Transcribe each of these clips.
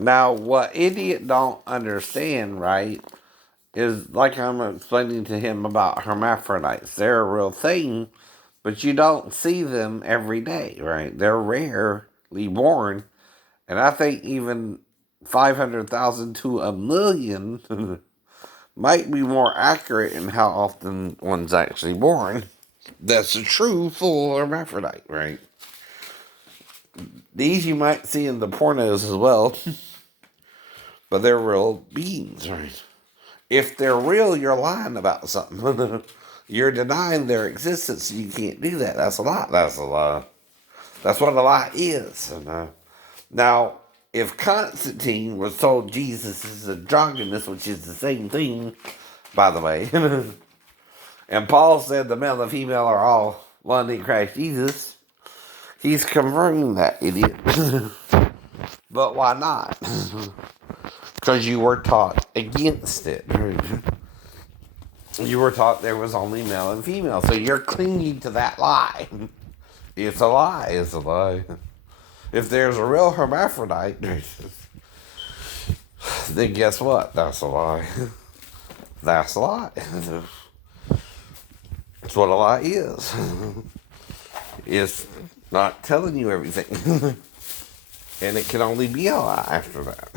Now, what idiot don't understand, right, is like I'm explaining to him about hermaphrodites. They're a real thing, but you don't see them every day, right? They're rarely born. And I think even 500,000 to a million might be more accurate in how often one's actually born. That's a true full hermaphrodite, right? These you might see in the pornos as well, but they're real beings, right? If they're real, you're lying about something. You're denying their existence. You can't do that. That's a lie. That's a lie. That's what a lie is. Now, if Constantine was told Jesus is androgynous, which is the same thing, by the way, and Paul said the male and female are all one in Christ Jesus, he's confirming that, idiot. But why not? Because you were taught against it. You were taught there was only male and female, so you're clinging to that lie. It's a lie. It's a lie. If there's a real hermaphrodite, then guess what? That's a lie. That's a lie. That's what a lie is. It's not telling you everything. And it can only be a lie after that.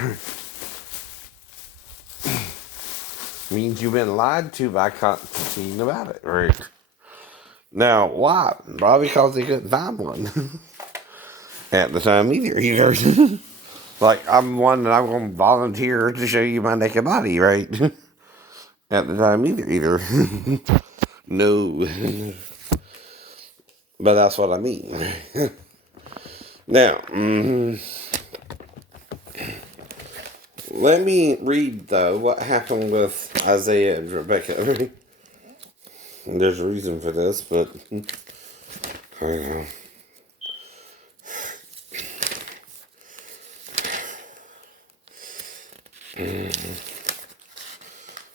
Means you've been lied to by Constantine about it, right? Now, why? Probably because they couldn't find one at the time either. Like, I'm one that I'm going to volunteer to show you my naked body, right? At the time either. No. But that's what I mean. Now, let me read, though, what happened with Isaiah and Rebekah. There's a reason for this, but I don't know.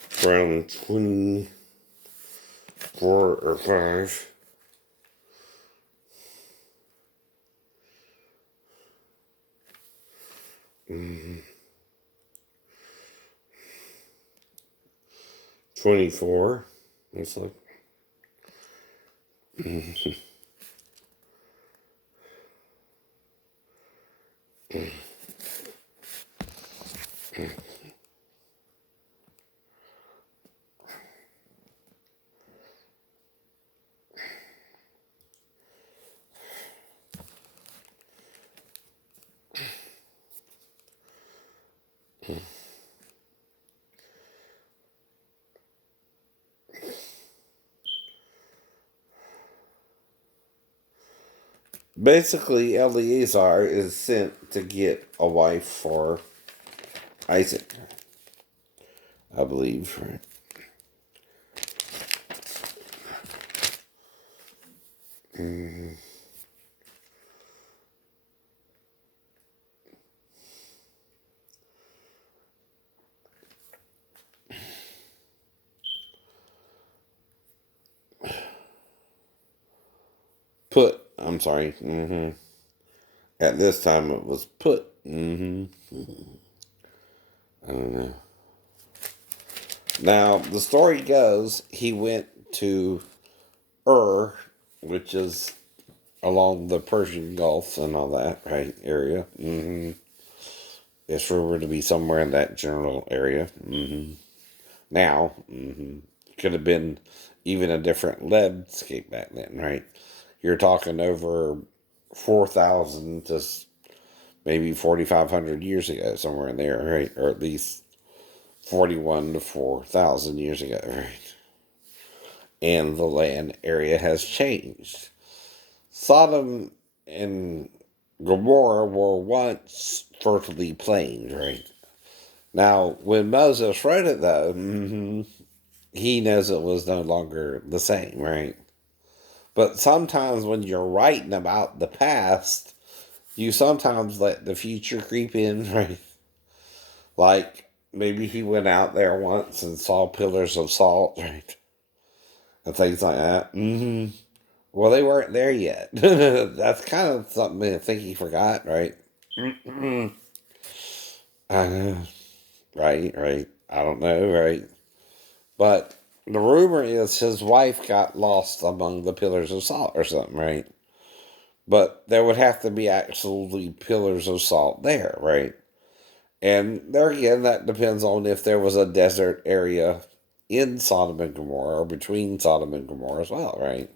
From 24 or 5. 24. Looks like. Basically, Eleazar is sent to get a wife for Isaac, I believe, right? I'm sorry. At this time, it was put. I don't know. Now, the story goes, he went to which is along the Persian Gulf and all that, right, area. It's rumored to be somewhere in that general area. Now, could have been even a different landscape back then, right? You're talking over 4,000 to maybe 4,500 years ago, somewhere in there, right? Or at least 41 to 4,000 years ago, right? And the land area has changed. Sodom and Gomorrah were once fertile plains, right? Now, when Moses wrote it, though, he knows it was no longer the same, right? But sometimes when you're writing about the past, you sometimes let the future creep in, right? Like, maybe he went out there once and saw pillars of salt, right? And things like that. Well, they weren't there yet. That's kind of something I think he forgot, right? Uh, right. I don't know, right? But the rumor is his wife got lost among the pillars of salt or something, right? But there would have to be actually pillars of salt there, right? And there again, that depends on if there was a desert area in Sodom and Gomorrah or between Sodom and Gomorrah as well, right?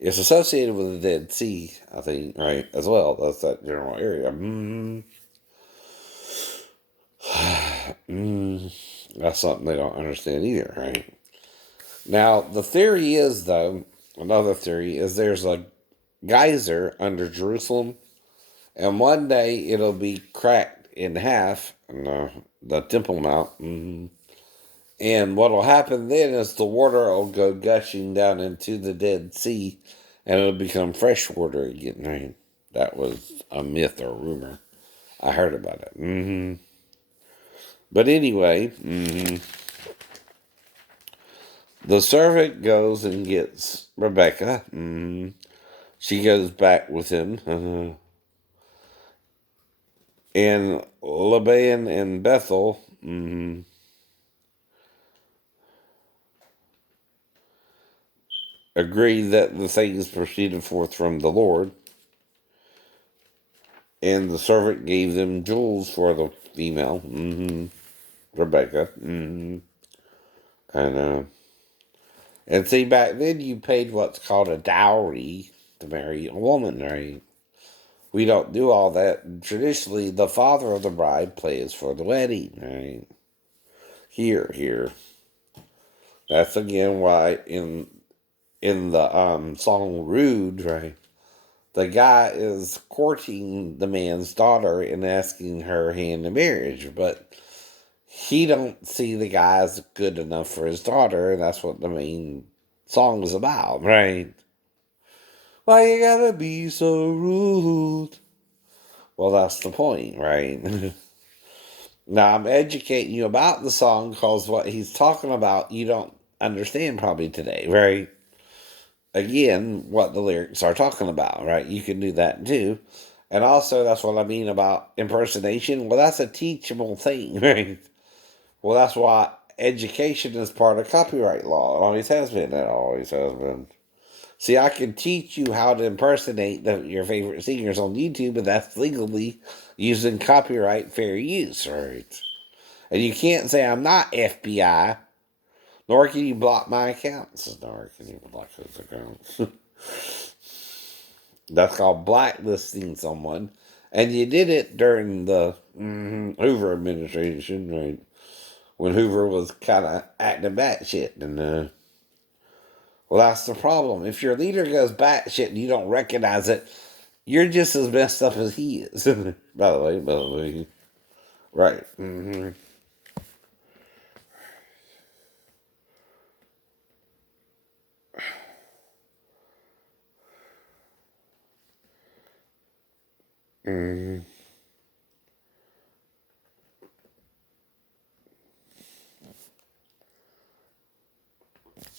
It's associated with the Dead Sea, I think, right, as well. That's that general area. That's something they don't understand either, right? Now, the theory is, though, another theory is there's a geyser under Jerusalem, and one day it'll be cracked in half, the Temple Mount. And what'll happen then is the water will go gushing down into the Dead Sea, and it'll become fresh water again, right? That was a myth or rumor. I heard about it. But anyway, the servant goes and gets Rebekah. She goes back with him. And Laban and Bethel agree that the things proceeded forth from the Lord. And the servant gave them jewels for the female, Rebecca. And and see, back then you paid what's called a dowry to marry a woman, right? We don't do all that. Traditionally, the father of the bride pays for the wedding, right? Here. That's again why in the song "Rude," right? The guy is courting the man's daughter and asking her hand in marriage, but he don't see the guy as good enough for his daughter, and that's what the main song is about, right? Why you gotta be so rude? Well, that's the point, right? Now, I'm educating you about the song because what he's talking about you don't understand probably today, right? Again, what the lyrics are talking about, right? You can do that too. And also, that's what I mean about impersonation. Well, that's a teachable thing, right? Well, that's why education is part of copyright law. It always has been. It always has been. See, I can teach you how to impersonate your favorite singers on YouTube, but that's legally using copyright fair use, right? And you can't say I'm not FBI, nor can you block my accounts. Nor can you block his accounts. That's called blacklisting someone. And you did it during the Hoover administration, right? When Hoover was kind of acting batshit. And, well, that's the problem. If your leader goes batshit and you don't recognize it, you're just as messed up as he is. By the way. Right.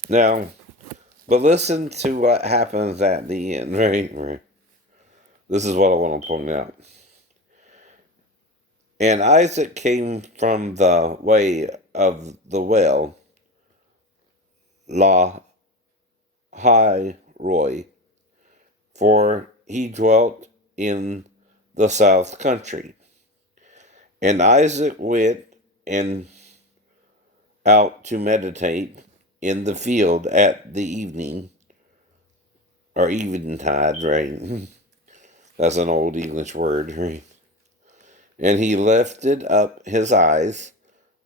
Now, but listen to what happens at the end, right? This is what I want to point out. And Isaac came from the way of the well, La Hai Roy, for he dwelt in the south country. And Isaac went and out to meditate in the field at the evening, or eventide, right? That's an old English word, right? And he lifted up his eyes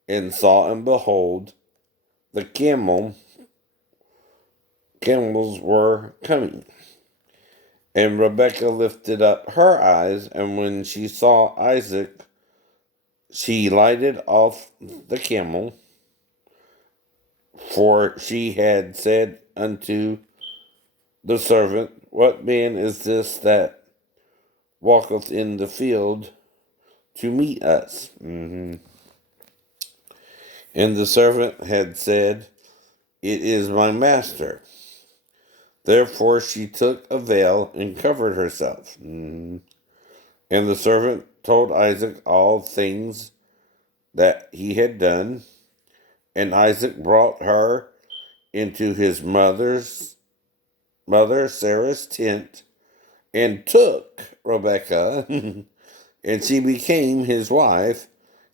and saw, and behold, the camels were coming. And Rebekah lifted up her eyes, and when she saw Isaac, she lighted off the camel, for she had said unto the servant, what man is this that walketh in the field to meet us? And the servant had said, it is my master. Therefore she took a veil and covered herself. And the servant told Isaac all things that he had done. And Isaac brought her into his mother Sarah's tent and took Rebekah, and she became his wife,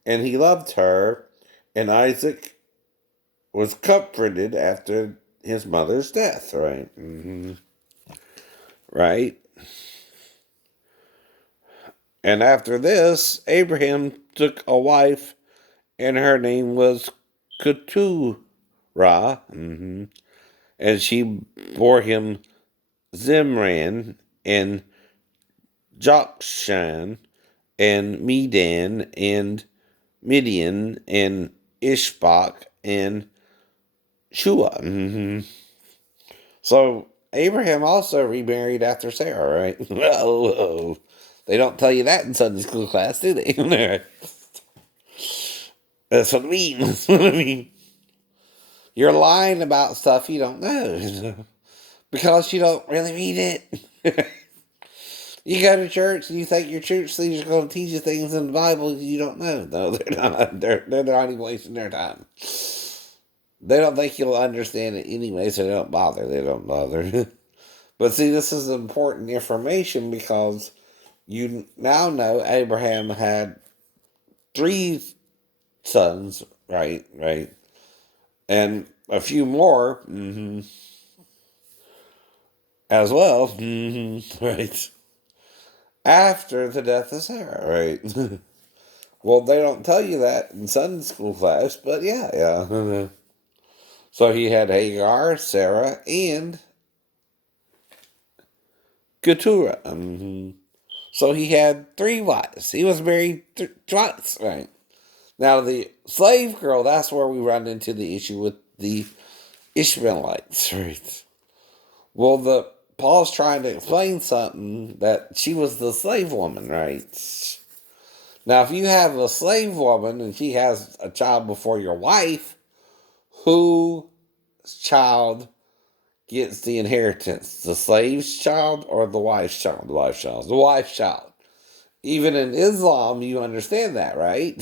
and he loved her. And Isaac was comforted after his mother's death, right? Right? And after this, Abraham took a wife, and her name was Keturah, and she bore him Zimran and Jokshan and Medan and Midian and Ishbak and Shua. So Abraham also remarried after Sarah, right? Oh, they don't tell you that in Sunday school class, do they? That's what it means. I mean, you're lying about stuff you don't know because you don't really read it. You go to church and you think your church leaders are going to teach you things in the Bible you don't know. No, they're not. They're not even wasting their time. They don't think you'll understand it anyway, so they don't bother. They don't bother. But see, this is important information because you now know Abraham had three sons, right? Right. And a few more as well, right? After the death of Sarah, right? Well, they don't tell you that in Sunday school class, but yeah. So he had Hagar, Sarah, and Keturah. So he had three wives. He was married twice, right? Now, the slave girl, that's where we run into the issue with the Ishmaelites, right? Well, Paul's trying to explain something that she was the slave woman, right? Now, if you have a slave woman and she has a child before your wife, whose child gets the inheritance? The slave's child or the wife's child? The wife's child. The wife's child. Even in Islam, you understand that, right?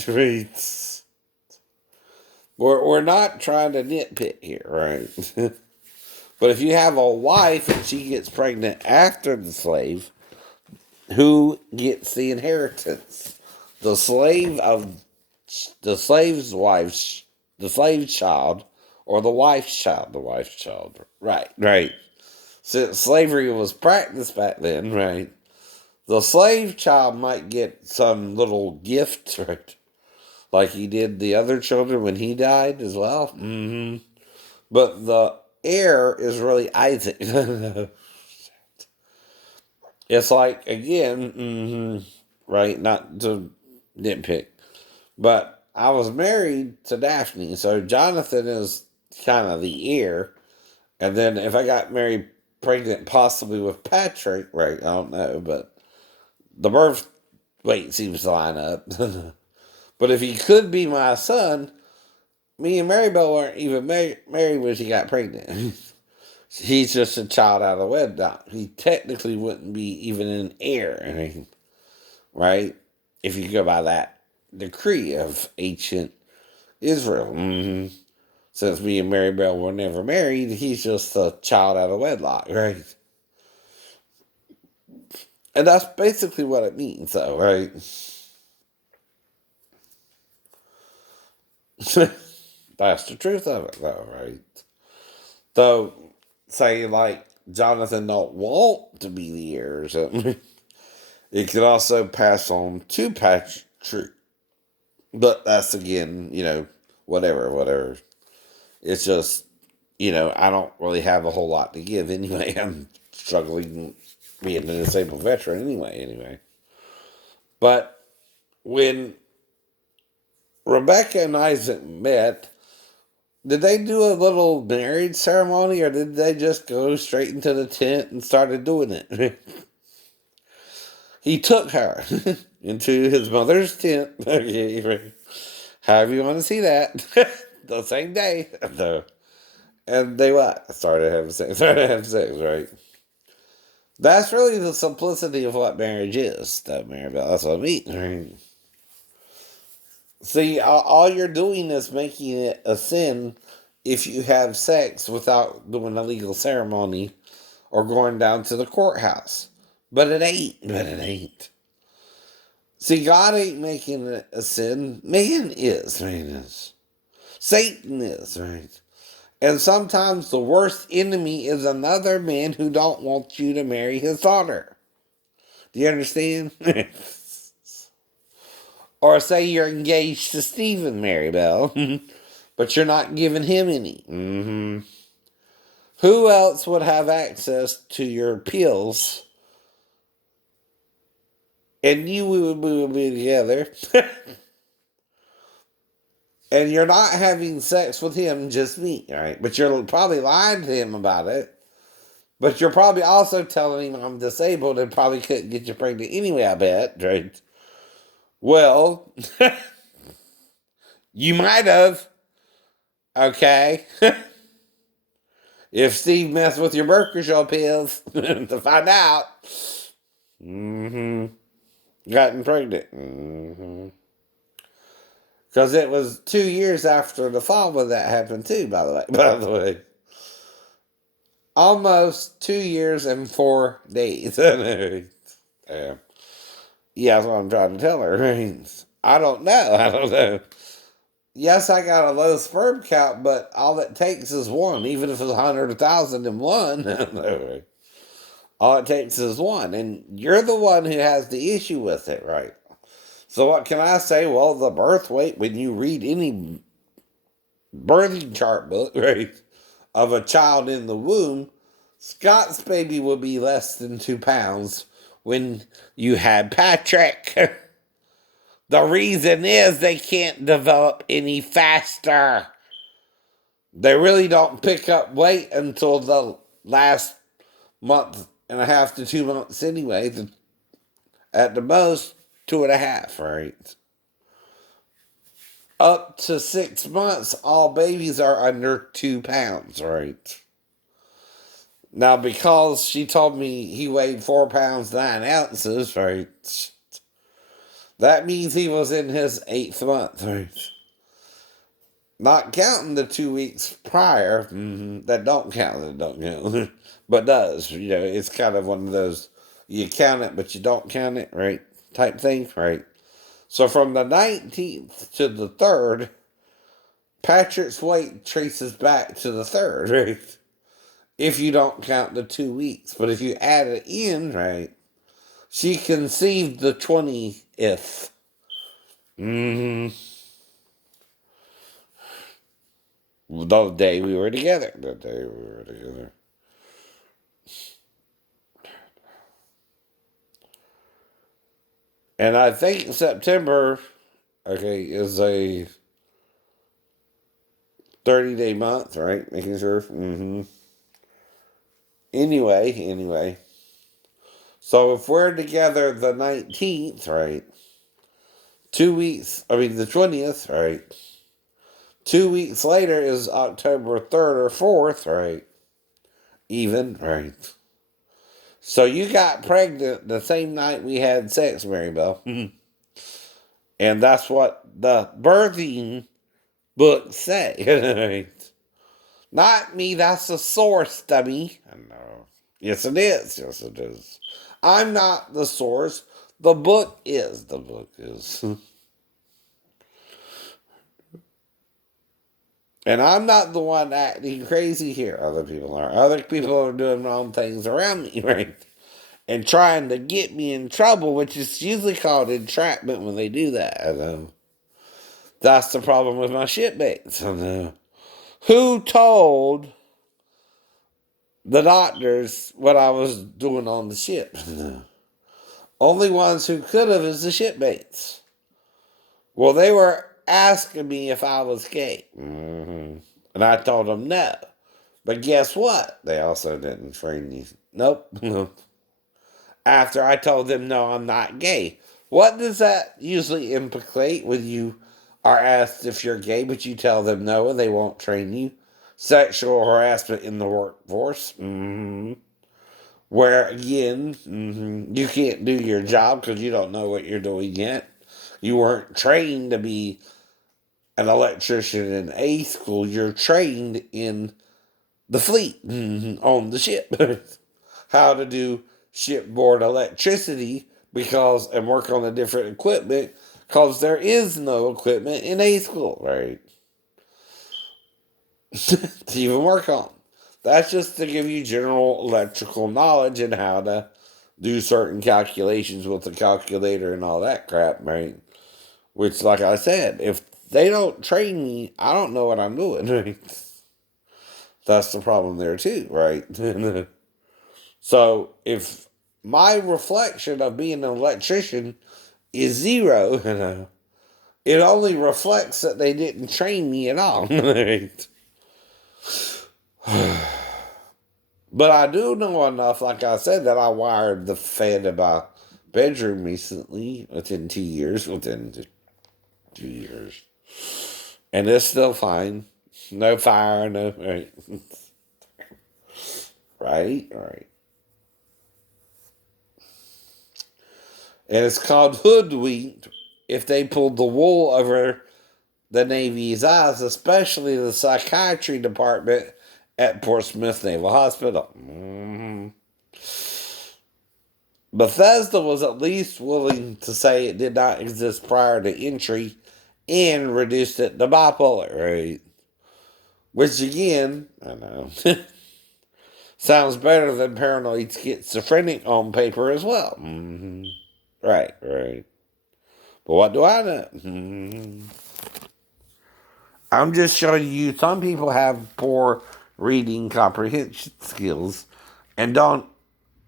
We're not trying to nitpick here, right? But if you have a wife and she gets pregnant after the slave, who gets the inheritance? The slave of the slave's wife's, the slave's child, or the wife's child? The wife's child. Right, right. Since slavery was practiced back then, right? The slave child might get some little gift, right? Like he did the other children when he died as well. But the heir is really Isaac. It's like, again, right? Not to nitpick, but I was married to Daphne, so Jonathan is kind of the heir. And then if I got married pregnant, possibly with Patrick, right? I don't know, but the birth weight seems to line up. But if he could be my son, me and Maribel weren't even married when she got pregnant. He's just a child out of wedlock. He technically wouldn't be even an heir, I mean, right? If you go by that decree of ancient Israel. Since me and Maribel were never married, he's just a child out of wedlock, right? And that's basically what it means, though, right? That's the truth of it, though, right? Though, say, like, Jonathan don't want to be the heir or something, it could also pass on to Patrick. But that's, again, whatever. It's just, I don't really have a whole lot to give anyway. I'm struggling being a disabled veteran anyway. But when Rebecca and Isaac met, did they do a little marriage ceremony or did they just go straight into the tent and started doing it? He took her into his mother's tent. However you want to see that. The same day. And they what? Started having sex, right? That's really the simplicity of what marriage is, though, Maribel. That's what I mean. Right? See, all you're doing is making it a sin if you have sex without doing a legal ceremony or going down to the courthouse. But it ain't. But it ain't. See, God ain't making it a sin. Man is. Man is. Satan is, right? And sometimes the worst enemy is another man who don't want you to marry his daughter. Do you understand? Or say you're engaged to Stephen, Maribel, but you're not giving him any. Who else would have access to your pills? And you would be together. And you're not having sex with him, just me, right? But you're probably lying to him about it. But you're probably also telling him I'm disabled and probably couldn't get you pregnant anyway, I bet, right? Well, you might have, okay? If Steve messed with your birth control pills to find out, gotten pregnant. Because it was 2 years after the fall when that happened too, by the way. By the way. Almost 2 years and 4 days. Yeah. Yeah, that's what I'm trying to tell her. I don't know. I don't know. Yes, I got a low sperm count, but all it takes is one. Even if it's 100,001, all it takes is one. And you're the one who has the issue with it, right? So what can I say? Well, the birth weight, when you read any birthing chart book, right, of a child in the womb, Scott's baby will be less than 2 pounds when you had Patrick. The reason is they can't develop any faster. They really don't pick up weight until the last month and a half to 2 months anyway. At the most, 2.5, right? Up to 6 months, all babies are under 2 pounds, right? Now, because she told me he weighed 4 pounds 9 ounces, right? That means he was in his 8th month, right? Not counting the 2 weeks prior, that don't count, but does. It's kind of one of those, you count it, but you don't count it, right? Type thing, right? So from the 19th to the 3rd, Patrick's weight traces back to the 3rd, right? If you don't count the 2 weeks. But if you add it in, right, she conceived the 20th. The day we were together. The day we were together. And I think September, okay, is a 30-day month, right? Making sure. Anyway. So if we're together the 19th, right? 2 weeks, the 20th, right? 2 weeks later is October 3rd or 4th, right? Even, right? So you got pregnant the same night we had sex, Maribel. And that's what the birthing books say. Not me, that's the source, dummy. I know. Yes, it is. Yes, it is. I'm not the source. The book is. The book is. And I'm not the one acting crazy here. Other people are. Other people are doing wrong things around me, right? And trying to get me in trouble, which is usually called entrapment when they do that. I know. That's the problem with my shipmates. I know. Who told the doctors what I was doing on the ship? Only ones who could have is the shipmates. Well, they were asking me if I was gay. And I told them no. But guess what? They also didn't train me. Nope. After I told them no, I'm not gay. What does that usually implicate when you are asked if you're gay, but you tell them no and they won't train you? Sexual harassment in the workforce. Where again, you can't do your job because you don't know what you're doing yet. You weren't trained to be an electrician in A school. You're trained in the fleet, on the ship. How to do shipboard electricity because and work on the different equipment because there is no equipment in A school, right? To even work on. That's just to give you general electrical knowledge and how to do certain calculations with the calculator and all that crap, right? Which, like I said, if they don't train me, I don't know what I'm doing. Right? That's the problem there too, right? So if my reflection of being an electrician is zero, it only reflects that they didn't train me at all. Right? But I do know enough, like I said, that I wired the fan in my bedroom recently, within 2 years, within 2 years. And it's still fine. No fire, no, right. Right. And it's called hoodwinked if they pulled the wool over the Navy's eyes, especially the psychiatry department at Portsmouth Naval Hospital. Bethesda was at least willing to say it did not exist prior to entry and reduced it to bipolar, right? Which again, I know, sounds better than paranoid schizophrenic on paper as well. Right. But what do I know? I'm just showing you some people have poor reading comprehension skills and don't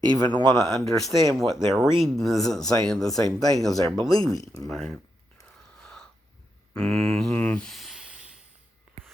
even want to understand what they're reading isn't saying the same thing as they're believing, right?